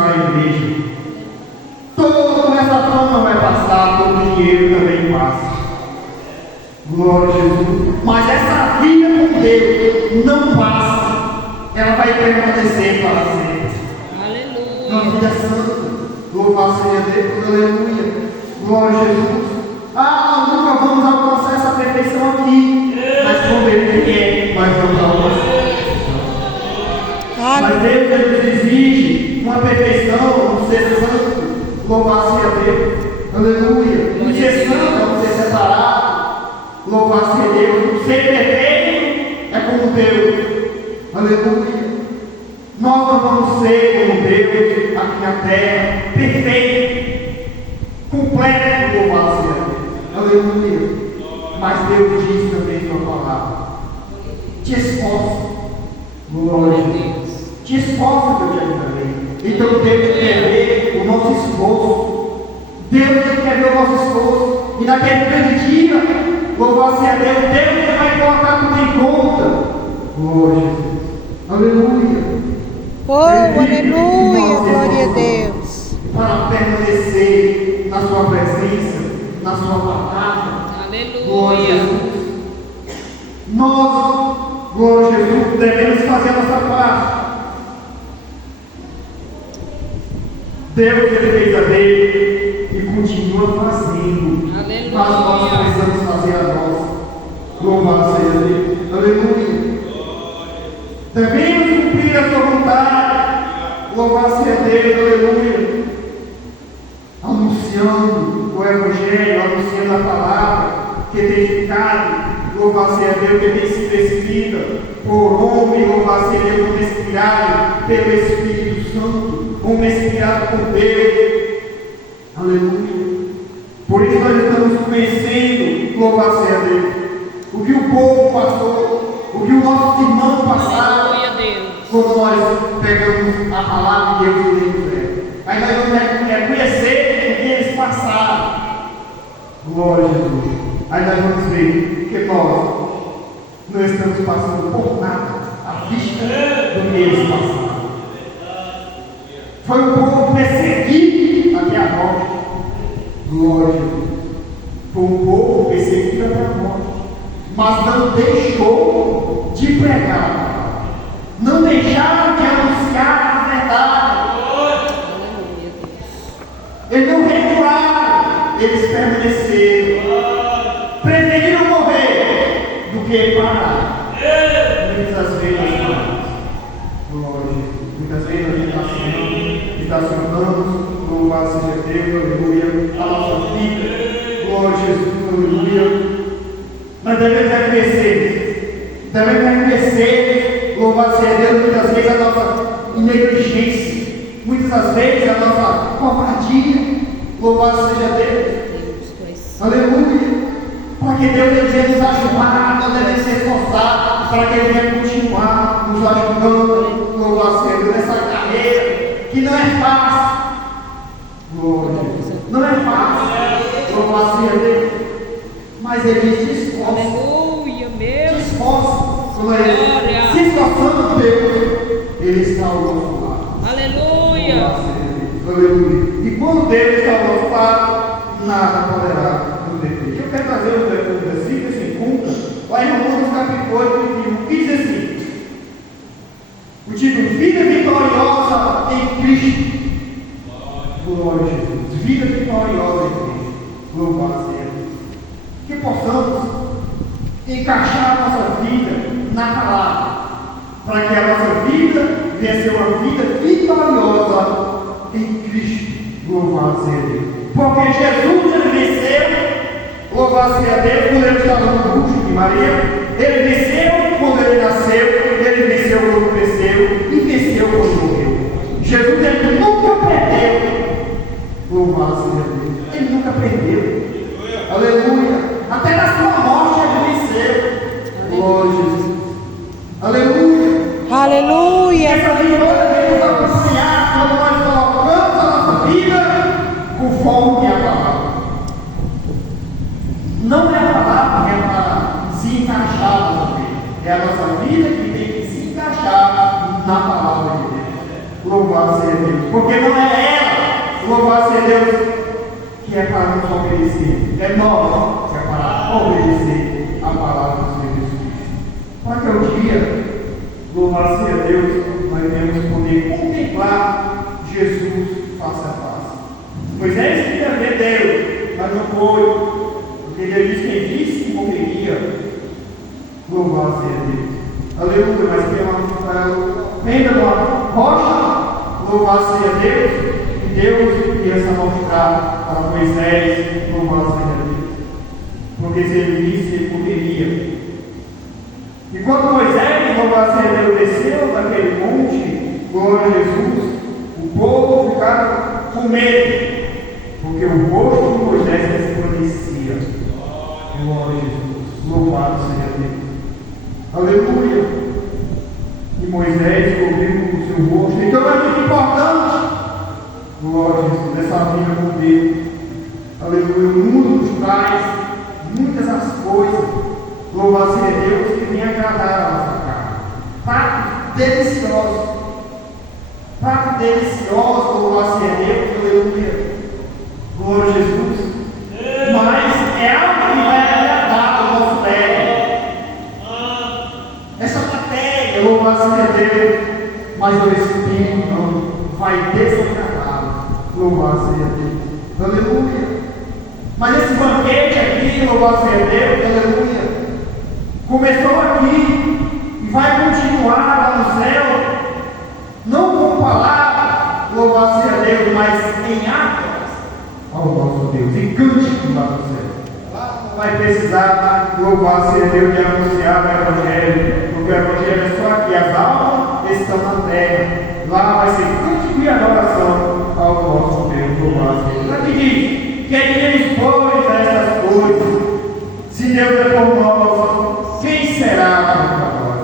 buscar a igreja. Toda essa fama vai passar, todo o dinheiro também passa. Glória a Jesus. Mas essa vida com Deus não passa, ela vai permanecer para sempre. Aleluia. Uma vida santa. Louvado seja Deus, aleluia. Glória a Jesus. Nunca vamos alcançar essa perfeição aqui, mas quando Ele vier, nós vamos alcançar. Mas Deus nos exige uma perfeição, um ser santo. Louvado seja Deus, aleluia. Um ser santo, um ser separado. Louvado seja Deus. Um ser perfeito é como Deus, aleluia. Nós não vamos ser como Deus aqui na terra, perfeito, completo, louvado seja Deus, aleluia. Mas Deus diz também em sua palavra: te esforça, glória a Deus, te esforça que eu te ajudarei. Então Deus quer ver o nosso esforço, Deus quer ver o nosso esforço, e naquele grande dia, louvado seja Deus, Deus vai colocar tudo em conta, glória a Jesus, aleluia. Oh, aleluia, glória a Deus. Para permanecer na sua presença, na sua palavra. Aleluia. Glória a Jesus. Nós, glória a Jesus, devemos fazer a nossa parte. Deus ele fez a dele e continua fazendo. Aleluia. Mas nós precisamos fazer a nossa. Louvado seja Deus. Aleluia. Devemos cumprir a sua vontade. Louvado seja Deus, aleluia. Anunciando o Evangelho, anunciando a palavra que tem ficado. Louvado seja Deus, que tem sido escrita por homem. Louvado seja Deus, inspirado pelo Espírito Santo, como inspirado por Deus. Aleluia. Por isso nós estamos conhecendo, louvado seja Deus, o que o povo passou, o que o nosso irmão passaram. Quando nós pegamos a palavra de Deus e lemos ela, aí nós vamos reconhecer o que eles passaram. Glória a Jesus. Aí nós vamos ver que nós não estamos passando por nada à vista do que eles passaram. Foi um povo perseguido até a morte. Glória a Jesus. Foi um povo perseguido até a morte, mas não deixou de pregar. Não deixaram de anunciar a verdade. Eles não recuaram, eles permaneceram. Preferiram morrer do que parar. Muitas vezes, muitas vezes a gente estacionamos, louvado seja Deus, aleluia, a nossa vida, glória a Jesus, aleluia. Mas devemos reconhecer, louvado seja Deus, muitas vezes a nossa negligência, muitas das vezes a nossa covardia, louvado seja Deus, aleluia, porque Deus deseja nos ajudar, nós devemos ser esforçados para que Ele venha continuar nos ajudando, louvado seja Deus, nessa carreira que não é fácil, glória, não é fácil, louvado seja Deus, mas Ele diz: te esforça, aleluia, meu. te esforça. Se esforçando Deus, Ele está ao nosso lado. Aleluia. Aleluia. E quando Deus está ao nosso lado, nada poderá nos deter. Eu quero trazer um versículo que se encontra lá em Romanos capítulo 8, que diz assim: o título: vida vitoriosa em Cristo. Glória a Jesus. Vida vitoriosa em Cristo. Louvado seja Deus. Que possamos encaixar a nossa vida na palavra, para que a nossa vida venha a ser uma vida vitoriosa em Cristo. Louvado seja Deus. Porque Jesus ele venceu, louvado seja Deus, quando ele estava no bucho de Maria, ele venceu quando ele nasceu, ele venceu quando cresceu e venceu quando morreu. Jesus ele nunca perdeu. Louvado seja Deus. Ele nunca perdeu. Aleluia. Até na sua morte ele venceu. Glória a Jesus. Aleluia. Aleluia. Essa vitória vem nos acompanhar quando nós colocamos a nossa vida conforme a palavra. Não é a palavra que é para se encaixar na nossa vida. É a nossa vida que tem que se encaixar na palavra de Deus. Louvado seja Deus. Porque não é ela, louvado seja Deus, que é para nos obedecer. É nós que é para obedecer a palavra do Senhor Jesus Cristo. Para que um dia, louvado seja Deus, nós devemos poder contemplar Jesus face a face. Moisés queria ver Deus, mas não foi. Porque Deus disse que quem visse morreria. Louvado seja Deus. Aleluia, mas tem uma fenda de uma rocha. Louvado seja Deus. E Deus ia se mostrar para Moisés. Louvado seja Deus. Porque se ele visse, ele morreria. E quando Moisés, louvado seja Deus, desceu daquele monte, glória a Jesus, o povo ficava com medo. Porque o rosto de Moisés resplandecia. Glória a Jesus. Louvado seja Deus. Aleluia. E Moisés cobriu o seu rosto. Então é muito importante, glória a Jesus, nessa vida com Deus. Aleluia. O mundo nos traz muitas as coisas. Louvado seja Deus que vem agradar a nossa carne. Pratos deliciosos. Pratos deliciosos. Louvado seja Deus. Aleluia. Glória a Jesus. Mas é algo que vai agradar o nosso ego. Essa matéria, louvado seja Deus, mas o Espírito não vai desagradar. Louvado seja Deus. Aleluia. Mas esse banquete aqui, louvado seja Deus, aleluia, começou aqui e vai continuar lá no céu, não com palavras, louvado seja Deus, mas em atos ao nosso Deus, em cântico lá no céu. Vai precisar, louvado seja Deus, de anunciar o Evangelho, porque o Evangelho é só aqui, as almas estão na terra. Lá vai ser cântico e adoração ao nosso Deus, louvado seja Deus. Aqui diz: queremos, pois, estas coisas. Se Deus é por nós, quem será contra nós?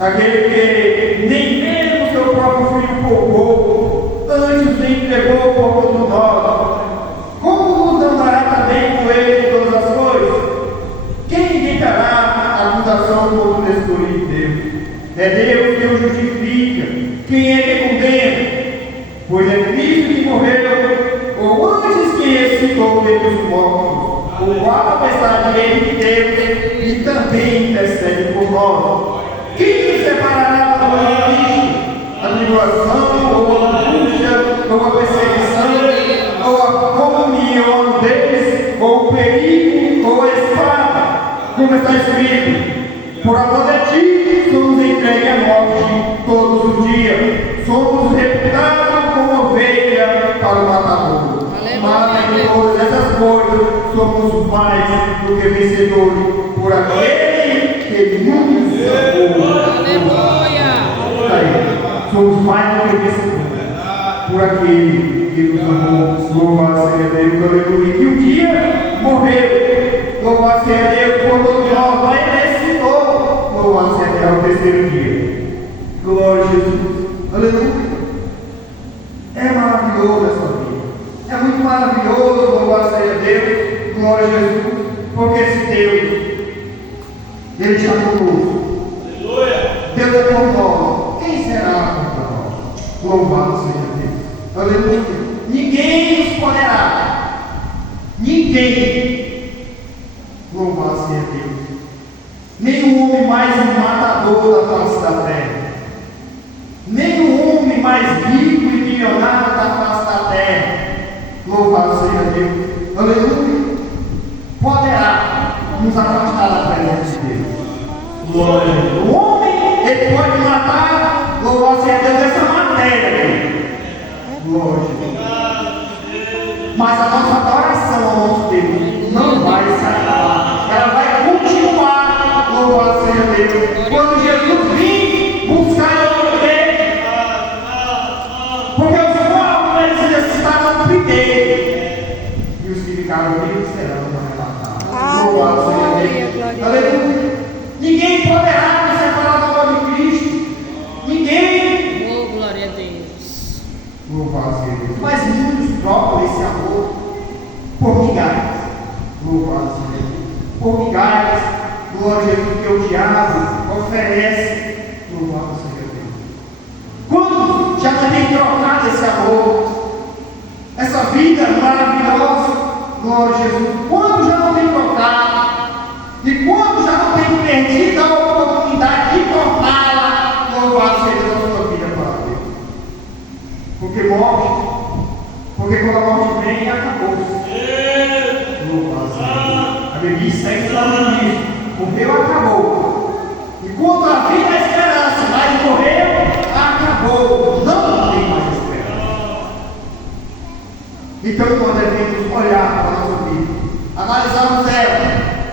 Aquele que nem mesmo seu próprio filho poupou, antes nos entregou por todos nós, como nos não dará também com ele todas as coisas? Quem inventará a acusação contra o escolhido de Deus? É Deus que o justifica. Quem é que condena? Pois é Cristo que morreu, ou antes que ressuscitou dentre os mortos, o qual está à direita de Deus e também intercede por nós. Quem nos separará do amor de Cristo? A tribulação, ou a angústia, ou a perseguição, ou a comunhão deles, ou o perigo, ou a espada? Como está escrito: por amor de ti, somos entregues à morte todos os dias, somos reputados como ovelha para o matador. Mas em todas essas coisas somos mais do que vencedores por aquele que nos amou. Aleluia. Somos mais do que vencedores por aquele que nos amou. Louvado seja Deus, aleluia. E um dia morreu. Louvado seja Deus por todos nós, mas ressuscitou. Louvado seja Deus ao terceiro dia. Glória a Jesus, aleluia. É maravilhoso essa vida. É muito maravilhoso, louvado seja Deus, glória a Jesus, porque esse Deus, Ele está conosco. Deus é por nós. Quem será contra nós? Louvado seja Deus. Aleluia. Ninguém nos poderá. Ninguém. Louvado seja Deus. Nem o homem mais matador da face da terra. Nem o homem mais rico e milionário da face da terra. Louvado seja Deus. Aleluia. Poderá nos afastar da presença de Deus. Glória a Deus. O homem, ele pode matar, louvado seja Deus, essa matéria. Glória a Deus. Mas a nossa adoração ao nosso Deus não vai se acabar. Ela vai continuar. Louvado seja Deus. Quando Jesus vir buscar o dele, porque os mortos eles necessitavam primeiro, e os que ficaram vivos serão arrebatados. Louvado seja Deus. Aleluia. Ninguém poderá nos separar do amor de Cristo. Ninguém. Oh, glória a Deus. Louvado seja Deus. Mas muitos trocam esse amor por migalhas. Louvado seja Deus. Por migalhas. Glória a Jesus, que o diabo oferece. Louvado seja Deus. Quando já não tem trocado esse amor, essa vida maravilhosa, glória a Jesus. Quando já não tem trocado, e quando já não tem perdido a oportunidade de torná-la, louvado seja a sua vida para Deus. Porque morte, porque quando a morte vem, acabou-se. Louvado seja. A Bíblia segue falando disso. Morreu, acabou. E quando a vida é esperança, mas morreu, acabou. Não tem mais esperança. Então nós devemos olhar para a nossa vida, analisarmos ela,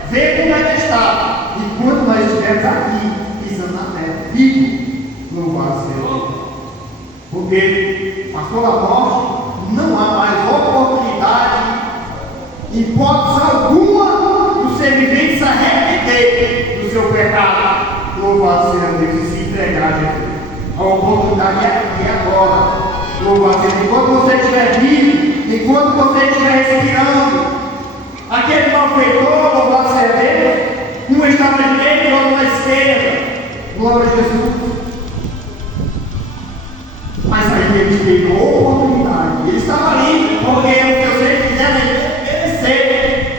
ver como ela está. E quando nós estivermos aqui, pisando na terra, vivo, louvado seja Deus. Porque passou a morte, não há mais oportunidade, hipótese alguma, do ser vivente se arrepender do seu pecado. Louvado seja Deus e se entregar a Jesus. A oportunidade é aqui e agora. Louvado seja Deus. Enquanto você estiver vivo, enquanto você estiver respirando, aquele malfeitor, louvado seja Deus, um estabelecimento ou uma esquerda, glória a Jesus. Mas aí ele teve uma oportunidade. Ele estava ali, porque o que você quiser merecer.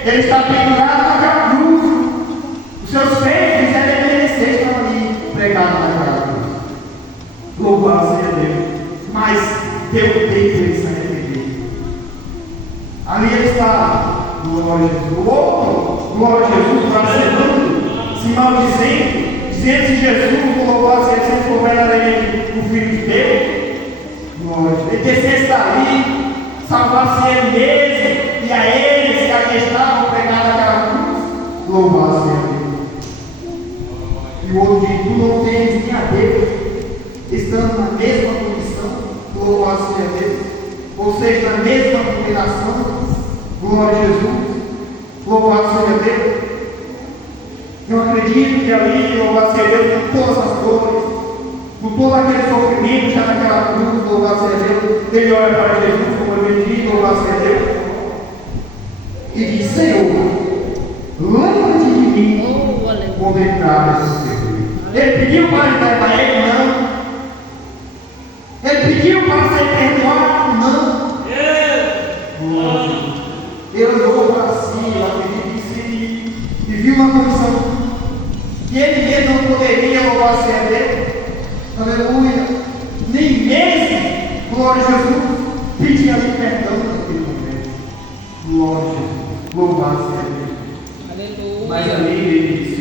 Ele está pendurado naquela cruz. Os seus feitos quiserem merecer, estava ali, pregado naquela cruz. Louvado seja Deus. Mas deu tempo ele se arrepender. Ali ele está, glória a Jesus. O outro, glória a Jesus, blasfemando, se maldizendo, dizendo se Jesus, louvado seja Deus, for verdadeiramente o Filho de Deus. Ele descesse dali, salvasse ele mesmo e a eles que aqui estavam pregados naquela cruz, louvado seja Deus. E o outro diz: tu não tens nem a Deus, estando na mesma condição, louvado seja Deus, ou seja, na mesma condenação, glória a Jesus, louvado seja Deus. Eu acredito que ali, louvado seja Deus, com todas as dores, com todo aquele sofrimento já naquela cruz, louvado seja Deus, ele olha para Jesus, como eu disse, louvado seja Deus, e diz: Senhor, lembra-te de mim quando entrar nesse serviço. Ele pediu para entrar para ele? Não. Ele pediu para ser perdoado? Não. Ele olhou para si, eu acredito que sim, e viu uma condição que ele mesmo não poderia, louvado seja Deus. Aleluia. Nem mesmo, glória a Jesus, pedir ali perdão naquele momento. Glória a Jesus. Louvado seja Deus. Aleluia. Mas ali ele disse: